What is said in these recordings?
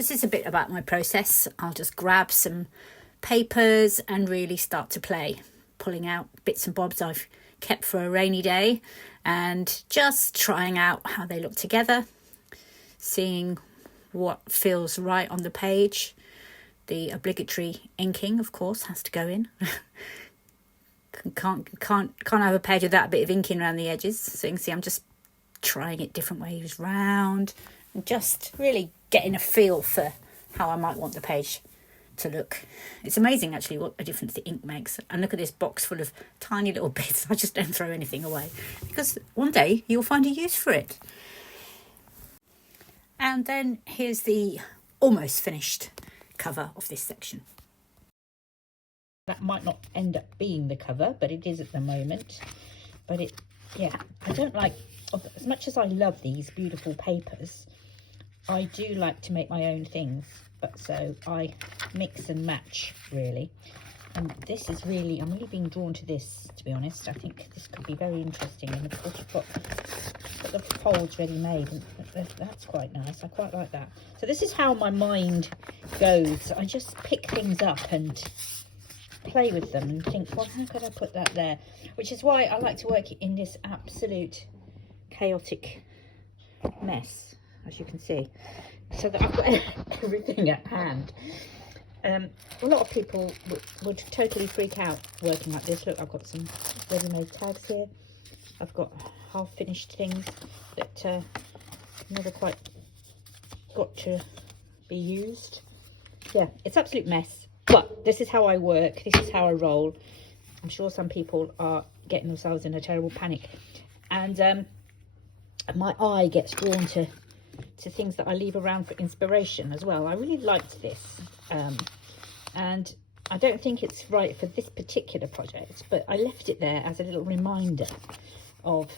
This is a bit about my process. I'll just grab some papers and really start to play, pulling out bits and bobs I've kept for a rainy day and just trying out how they look together, seeing what feels right on the page. The obligatory inking, of course, has to go in. Can't have a page without a bit of inking around the edges. So you can see I'm just trying it different ways round and just really getting a feel for how I might want the page to look. It's amazing actually what a difference the ink makes. And look at this box full of tiny little bits. I just don't throw anything away because one day you'll find a use for it. And then here's the almost finished cover of this section. That might not end up being the cover, but it is at the moment. But I don't like, as much as I love these beautiful papers, I do like to make my own things. But so I mix and match really. And this is really, I'm really being drawn to this, to be honest. I think this could be very interesting. And of course you've got the folds ready made, and that's quite nice. I quite like that. So this is how my mind goes. I just pick things up and play with them and think, well, how could I put that there? Which is why I like to work in this absolute chaotic mess, as you can see, so that I've got everything at hand. A lot of people would totally freak out working like this. Look, I've got some ready-made tags here. I've got half-finished things that never quite got to be used. Yeah, it's an absolute mess. But this is how I work. This is how I roll. I'm sure some people are getting themselves in a terrible panic. And my eye gets drawn to things that I leave around for inspiration as well. I really liked this. And I don't think it's right for this particular project, but I left it there as a little reminder of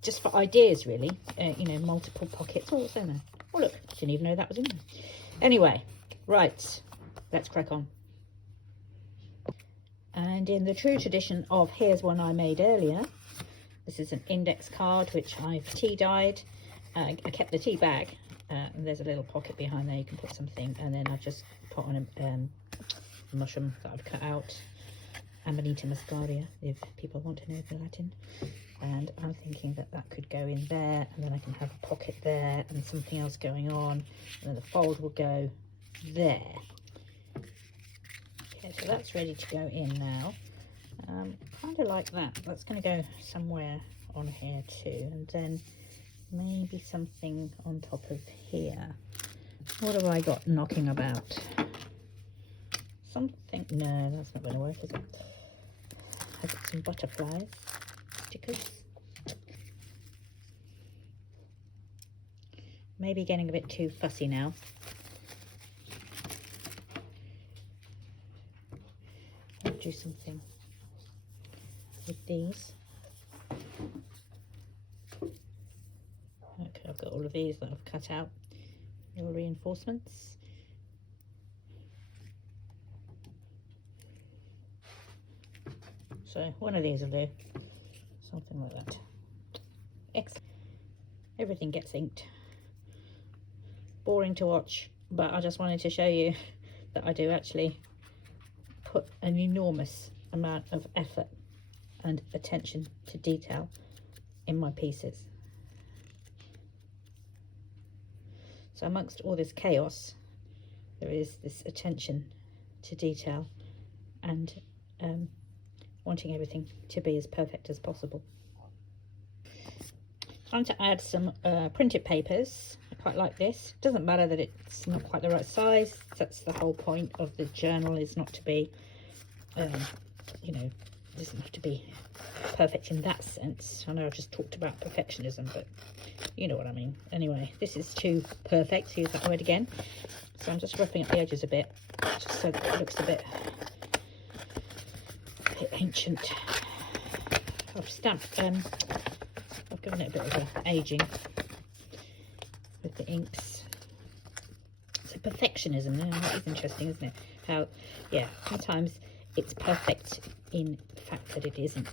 just for ideas really. You know, multiple pockets. Oh, what's in there? Oh look, didn't even know that was in there. Anyway, right, let's crack on. And in the true tradition of here's one I made earlier, this is an index card which I've tea dyed. I kept the tea bag, and there's a little pocket behind there you can put something, and then I've just put on a mushroom that I've cut out, Amanita muscaria, if people want to know the Latin. And I'm thinking that that could go in there, and then I can have a pocket there and something else going on, and then the fold will go there. Okay, so that's ready to go in now. Kind of like that. That's going to go somewhere on here too, and then maybe something on top of here. What have I got knocking about? Something, no, that's not going to work, is it? I've got some butterflies, stickers. Maybe getting a bit too fussy now. I'll do something with these. Okay, I've got all of these that I've cut out, little reinforcements. So one of these will do, something like that. Excellent. Everything gets inked. Boring to watch, but I just wanted to show you that I do actually put an enormous amount of effort and attention to detail in my pieces. So amongst all this chaos, there is this attention to detail and wanting everything to be as perfect as possible. Time to add some printed papers. I quite like this. Doesn't matter that it's not quite the right size. That's the whole point of the journal, is not to be, you know, it doesn't have to be perfect in that sense. I know I've just talked about perfectionism, but you know what I mean. Anyway, this is too perfect to use that word again. So I'm just roughing up the edges a bit, just so that it looks a bit ancient. I've stamped, I've given it a bit of an aging with the inks. So perfectionism, now that is interesting, isn't it? How, yeah, sometimes it's perfect in the fact that it isn't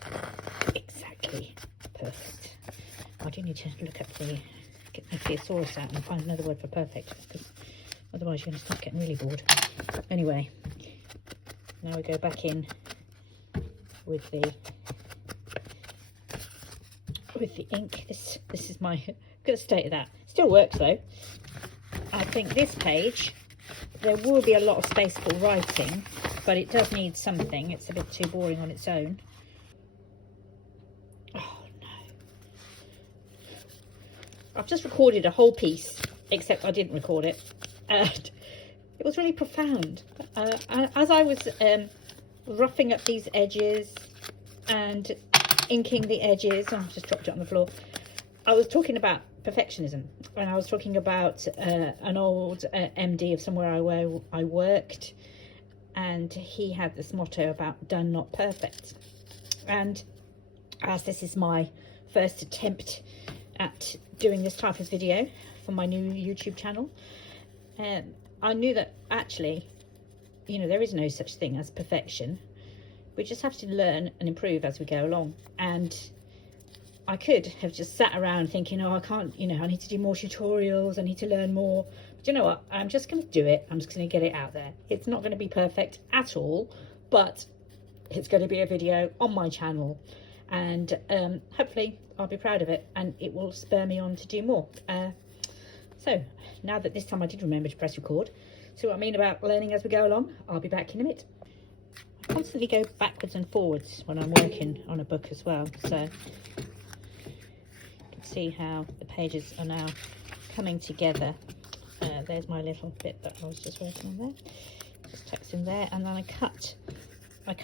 exactly perfect. I do need to look up the get my thesaurus out and find another word for perfect, because otherwise you're going to start getting really bored. Anyway, now we go back in with the ink. This is my good state of that. Still works though. I think this page there will be a lot of space for writing, but it does need something. It's a bit too boring on its own. Oh no. I've just recorded a whole piece, except I didn't record it. And it was really profound. As I was roughing up these edges and inking the edges, oh, I've just dropped it on the floor. I was talking about perfectionism, and I was talking about an old MD of somewhere I worked, and he had this motto about done not perfect. And as this is my first attempt at doing this type of video for my new YouTube channel, I knew that actually, you know, there is no such thing as perfection. We just have to learn and improve as we go along. And I could have just sat around thinking, oh, I can't, you know, I need to do more tutorials, I need to learn more. But you know what? I'm just going to do it. I'm just going to get it out there. It's not going to be perfect at all, but it's going to be a video on my channel. And hopefully I'll be proud of it, and it will spur me on to do more. So now that this time I did remember to press record, see what I mean about learning as we go along? I'll be back in a minute. I constantly go backwards and forwards when I'm working on a book as well, so you can see how the pages are now coming together. There's my little bit that I was just working on there. Just text in there, and then I cut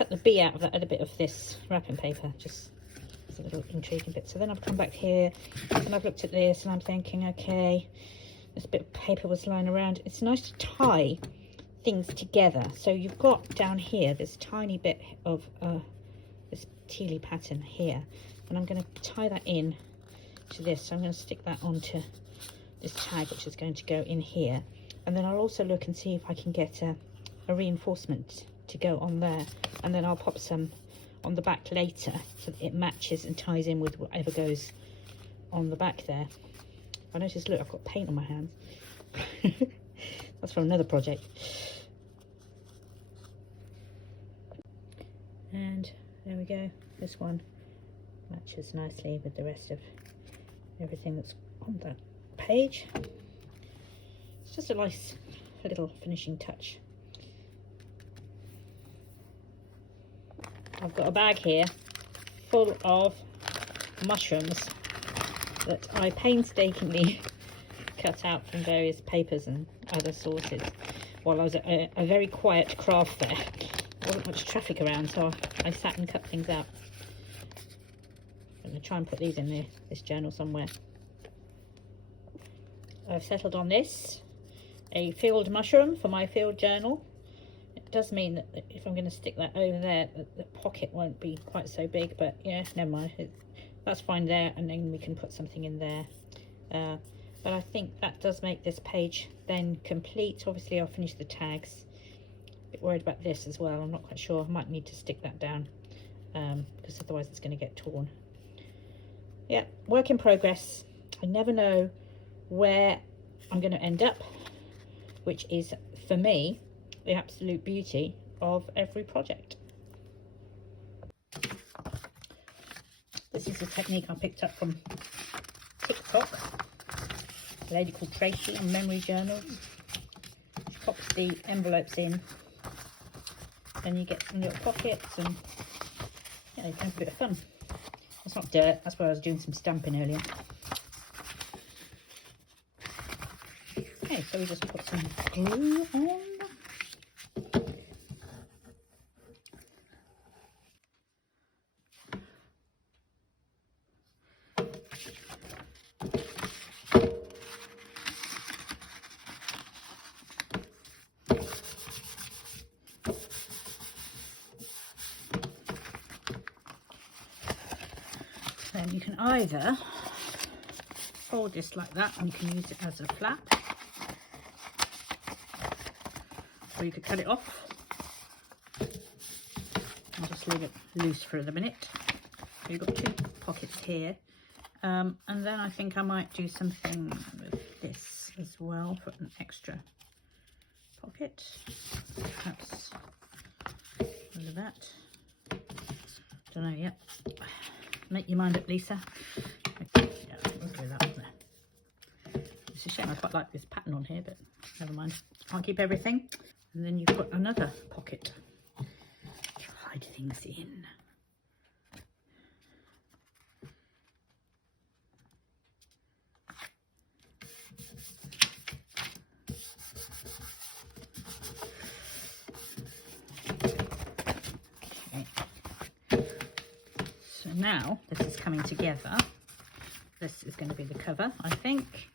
the B out of that other bit of this wrapping paper, just as a little intriguing bit. So then I've come back here and I've looked at this and I'm thinking, okay, this bit of paper was lying around. It's nice to tie things together. So you've got down here this tiny bit of this tealy pattern here, and I'm going to tie that in to this. So I'm going to stick that onto this tag, which is going to go in here, and then I'll also look and see if I can get a reinforcement to go on there, and then I'll pop some on the back later so that it matches and ties in with whatever goes on the back there. I noticed, look, I've got paint on my hands. That's from another project. And there we go. This one matches nicely with the rest of everything that's on that page. It's just a nice little finishing touch. I've got a bag here full of mushrooms that I painstakingly cut out from various papers and other sources while I was at a very quiet craft fair. There wasn't much traffic around, so I sat and cut things out. I'm going to try and put these in this journal somewhere. I've settled on this, a field mushroom for my field journal. It does mean that if I'm going to stick that over there, the pocket won't be quite so big, but yeah, never mind. That's fine there, and then we can put something in there. But I think that does make this page then complete. Obviously, I'll finish the tags. A bit worried about this as well. I'm not quite sure. I might need to stick that down because otherwise it's going to get torn. Yeah, work in progress. I never know where I'm going to end up, which is, for me, the absolute beauty of every project. This is a technique I picked up from TikTok. A lady called Tracy on memory journals. She pops the envelopes in, and you get some little pockets, and yeah, you can have a bit of fun. It's not dirt, that's where I was doing some stamping earlier. Okay, so we just put some glue on. Then you can either fold this like that, and you can use it as a flap, or you could cut it off and just leave it loose for a minute. So you've got two pockets here, And then I think I might do something with this as well for an extra pocket. Perhaps under that. Don't know yet. Make your mind up, Lisa. Okay, yeah, we'll do that one there. It's a shame I quite like this pattern on here, but never mind. Can't keep everything. And then you've got another pocket to hide things in. So now this is coming together. This is going to be the cover, I think.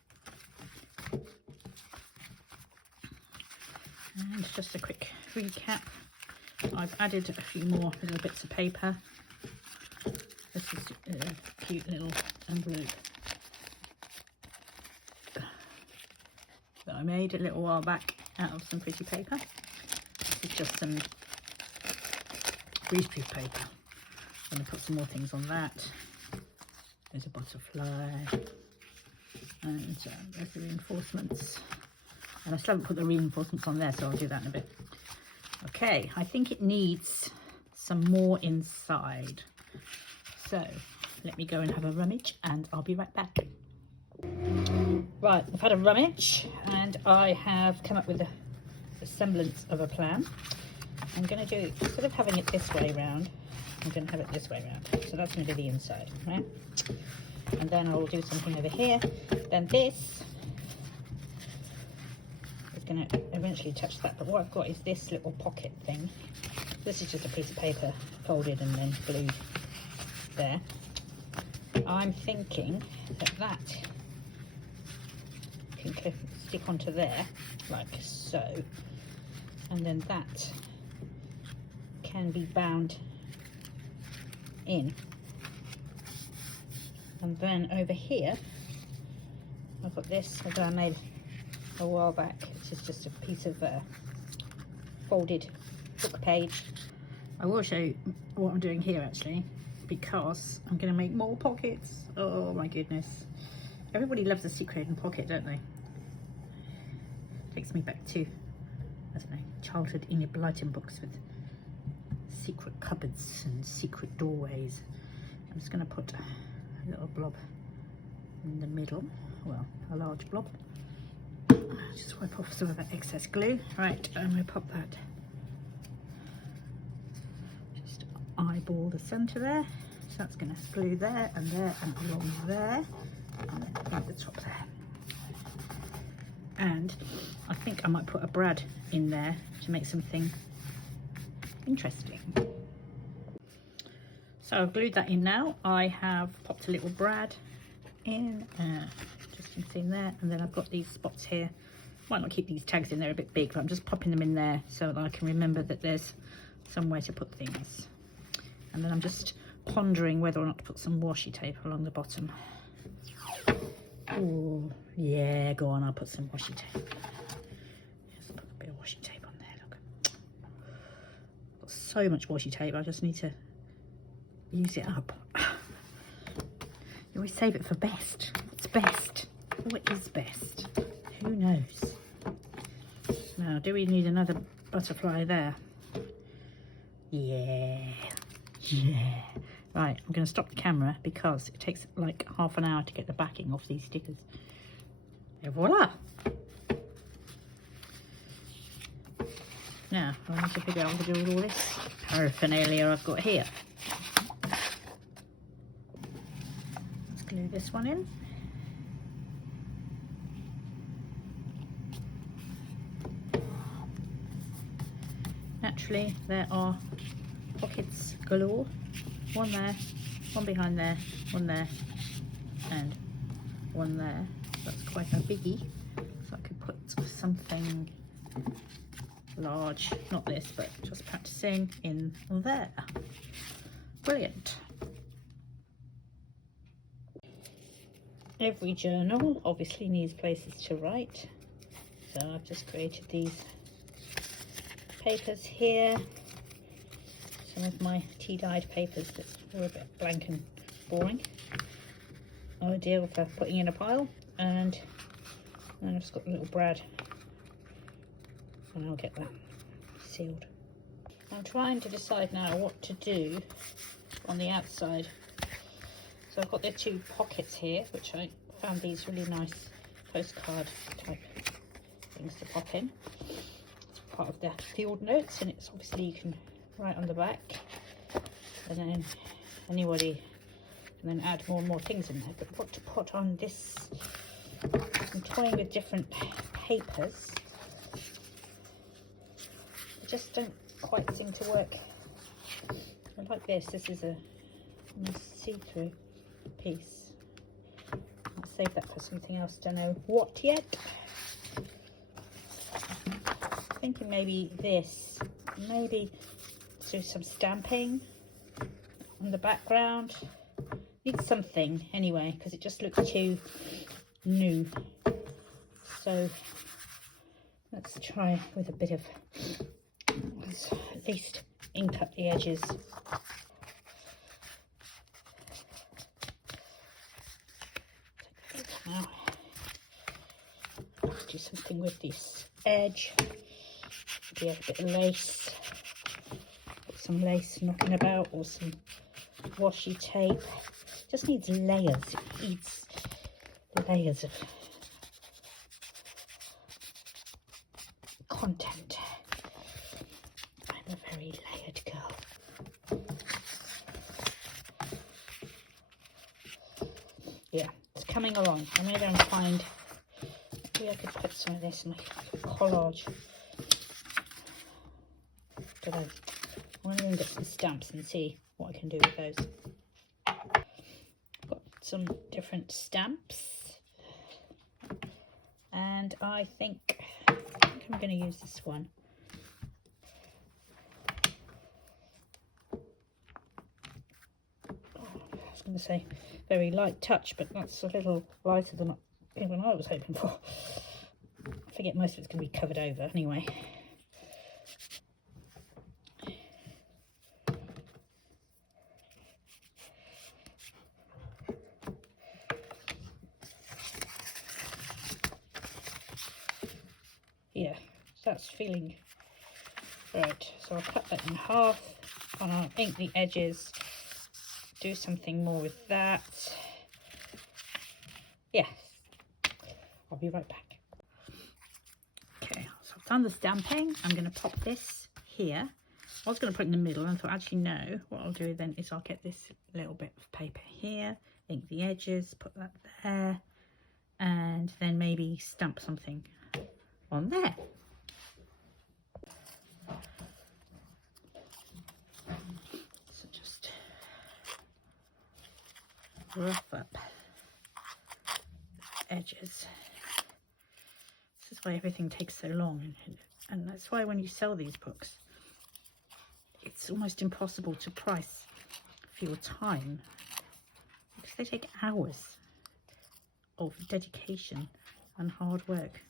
And just a quick recap. I've added a few more little bits of paper. This is a cute little envelope that I made a little while back out of some pretty paper. This is just some greaseproof paper. I'm going to put some more things on that. There's a butterfly, and there's the reinforcements. And I still haven't put the reinforcements on there, so I'll do that in a bit. Okay, I think it needs some more inside. So let me go and have a rummage, and I'll be right back. Right, I've had a rummage, and I have come up with a semblance of a plan. I'm going to do, instead of having it this way round, I'm going to have it this way around. So that's going to be the inside, right? And then I'll do something over here. Then this is going to eventually touch that. But what I've got is this little pocket thing. This is just a piece of paper folded and then glued there. I'm thinking that that can stick onto there, like so. And then that can be bound in, and then over here I've got this that I made a while back. This is just a piece of folded book page. I will show you what I'm doing here actually, because I'm going to make more pockets. Oh my goodness, everybody loves a secret hidden pocket, don't they? Takes me back to, I don't know, childhood Enid Blyton books with secret cupboards and secret doorways. I'm just going to put a little blob in the middle, well, a large blob. Just wipe off some of that excess glue. Right, I'm going to pop that, just eyeball the centre there. So that's going to glue there and along there, and then at the top there. And I think I might put a brad in there to make something interesting. So I've glued that in now. I have popped a little brad in, just in there, and then I've got these spots here. Might not keep these tags in, they're a bit big, but I'm just popping them in there so that I can remember that there's somewhere to put things. And then I'm just pondering whether or not to put some washi tape along the bottom. Oh yeah, go on, I'll put some washi tape. Just put a bit of washi tape on there, look. Got so much washi tape, I just need to use it up. You always save it for best. What's best? What is best? Who knows? Now, do we need another butterfly there? Yeah. Right, I'm going to stop the camera because it takes like half an hour to get the backing off these stickers. Et voila! Now, I need to figure out what to do with all this paraphernalia I've got here. Let's glue this one in. Naturally, there are pockets galore. One there, one behind there, one there, and one there. That's quite a biggie. So I could put something large, not this, but just practicing in there. Brilliant. Every journal obviously needs places to write. So I've just created these papers here. Some of my tea-dyed papers that were a bit blank and boring. ideal for putting in a pile. And then I've just got the little brad, and I'll get that sealed. I'm trying to decide now what to do on the outside. So I've got the 2 pockets here, which I found these really nice postcard type things to pop in. It's part of the field notes, and it's obviously you can write on the back, and then anybody can then add more and more things in there. But what to put on this, I'm toying with different papers. I just don't quite seem to work. I like this. This is a nice see-through piece. I'll save that for something else. Don't know what yet. Thinking maybe this. Maybe do some stamping on the background. Need something anyway, because it just looks too new. So let's try with a bit of, at least ink up the edges. Now do something with this edge. Maybe a bit of lace. Put some lace knocking about, or some washi tape. Just needs layers. It needs layers of content. I'm a very layered girl. Yeah, it's coming along. I'm going to go and find, maybe I could put some of this in my collage. But I want to get some stamps and see what I can do with those. Got some different stamps, and I think I'm going to use this one. I was going to say very light touch, but that's a little lighter than even I was hoping for. I forget most of it's going to be covered over anyway. Yeah, that's feeling right. So I'll cut that in half, and I'll ink the edges, do something more with that. Yeah, I'll be right back. Okay, so I've done the stamping. I'm going to pop this here. I was going to put it in the middle, and I thought, actually no, what I'll do then is I'll get this little bit of paper here, ink the edges, put that there, and then maybe stamp something on there. So just rough up the edges. This is why everything takes so long, and that's why when you sell these books, it's almost impossible to price for your time, because they take hours of dedication and hard work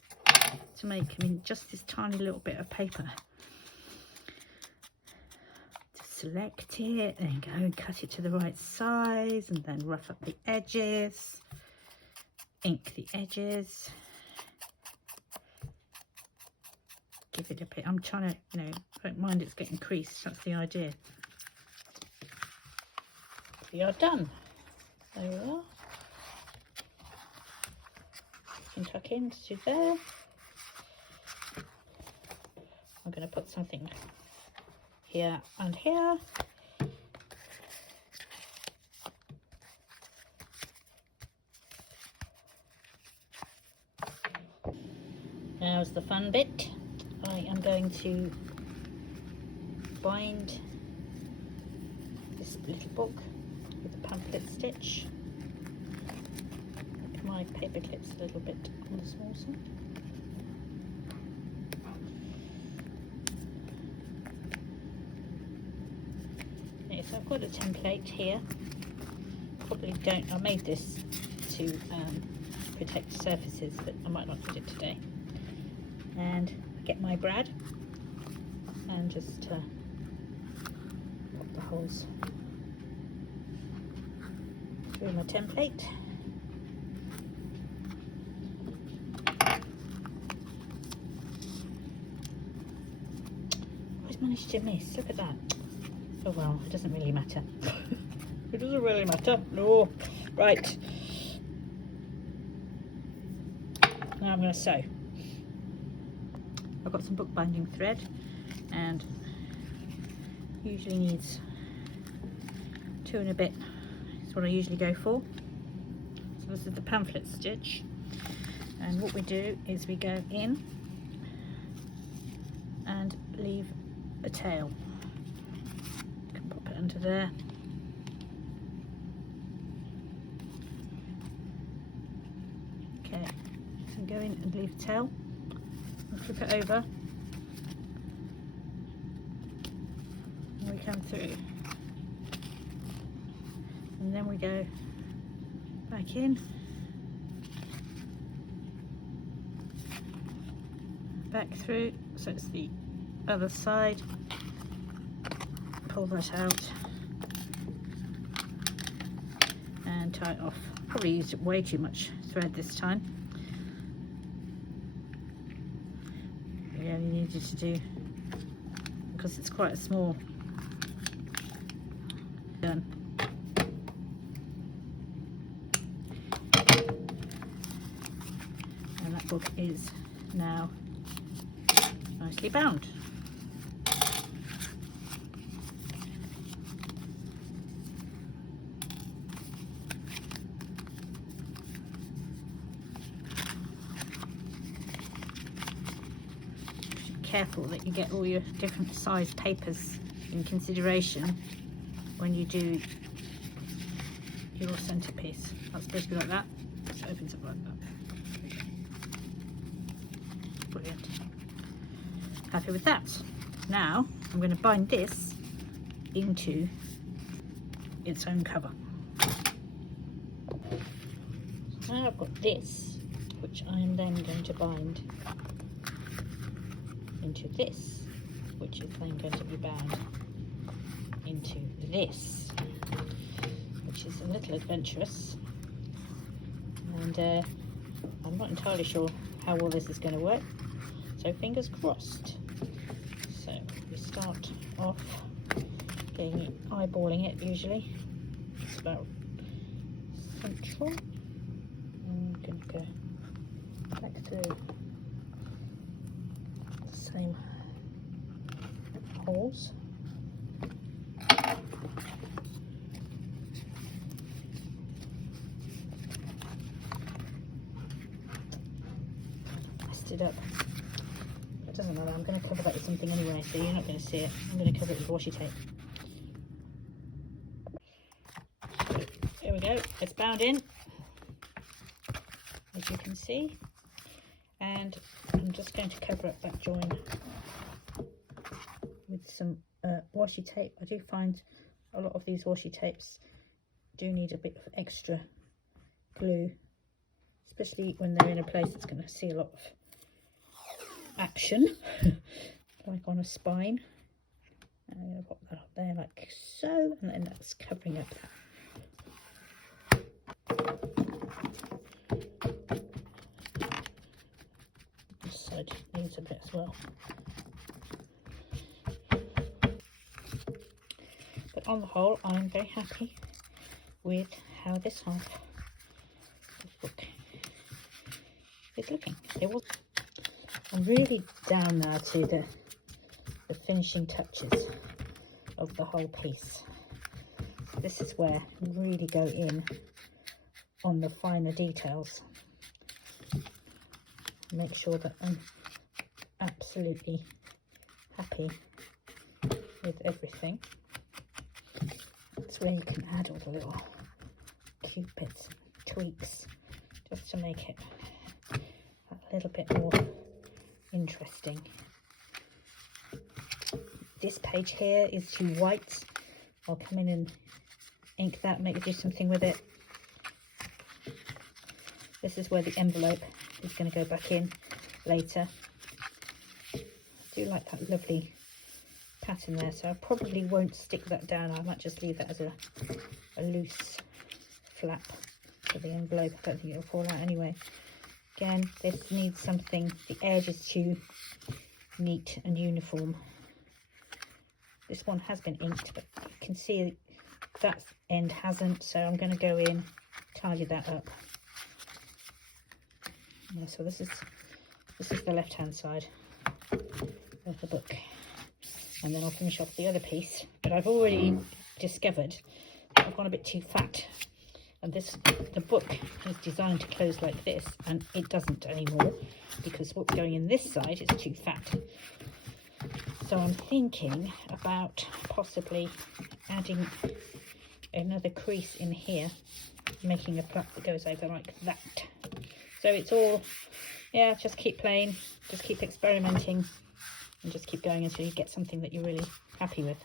to make. I mean, just this tiny little bit of paper, to select it and go and cut it to the right size, and then rough up the edges, ink the edges, give it a bit. I'm trying to, you know, don't mind it's getting creased. That's the idea. We are done. There we are. You can tuck into there. I'm going to put something here and here. Now's the fun bit. I am going to bind this little book with a pamphlet stitch. Make my paper clips a little bit on the small side. Okay, so I've got a template here. Probably don't, I made this to protect surfaces, but I might not need it today. And get my brad and just pop the holes through my template. managed to miss. Look at that. Oh well, it doesn't really matter. It doesn't really matter. No. Right. Now I'm going to sew. I've got some bookbinding thread, and usually needs 2 and a bit. That's what I usually go for. So this is the pamphlet stitch, and what we do is we go in and leave a tail. You can pop it under there. Okay, so go in and leave a tail and flip it over, and we come through, and then we go back in, back through, so it's the other side. Pull that out and tie it off. Probably used way too much thread this time. We only needed to do, because it's quite a small done. And that book is now nicely bound. Careful that you get all your different size papers in consideration when you do your centerpiece. That's supposed to be like that. It opens up like that. Brilliant. Happy with that. Now I'm going to bind this into its own cover. Now I've got this, which I am then going to bind into this, which is then going to be bound into this, which is a little adventurous, and I'm not entirely sure how all this is going to work, so fingers crossed. So we start off eyeballing it. Usually it's about central, and we're going to go back through same holes. Messed it up. It doesn't matter, I'm going to cover that with something anyway, so you're not going to see it. I'm going to cover it with washi tape. So, here we go, it's bound in, as you can see. And I'm just going to cover up that join with some washi tape. I do find a lot of these washi tapes do need a bit of extra glue, especially when they're in a place that's going to see a lot of action, like on a spine. And I'm going to pop that up there like so, and then that's covering up that. Side needs a bit as well, but on the whole I'm very happy with how this half of the book is looking. I'm really down now to the finishing touches of the whole piece. This is where I really go in on the finer details. Make sure that I'm absolutely happy with everything. That's where you can add all the little cute bits, tweaks, just to make it a little bit more interesting. This page here is too white. I'll come in and ink that, do something with it. This is where the envelope is going to go back in later. I do like that lovely pattern there, so I probably won't stick that down. I might just leave that as a loose flap for the envelope. I don't think it'll fall out anyway. Again, this needs something, the edge is too neat and uniform. This one has been inked, but you can see that end hasn't, so I'm going to go in, tidy that up. Yeah, so this is the left hand side of the book, and then I'll finish off the other piece. But I've already discovered that I've gone a bit too fat, and the book is designed to close like this, and it doesn't anymore because what's going in this side is too fat. So I'm thinking about possibly adding another crease in here, making a flap that goes over like that. So it's all, yeah, just keep playing, just keep experimenting, and just keep going until you get something that you're really happy with.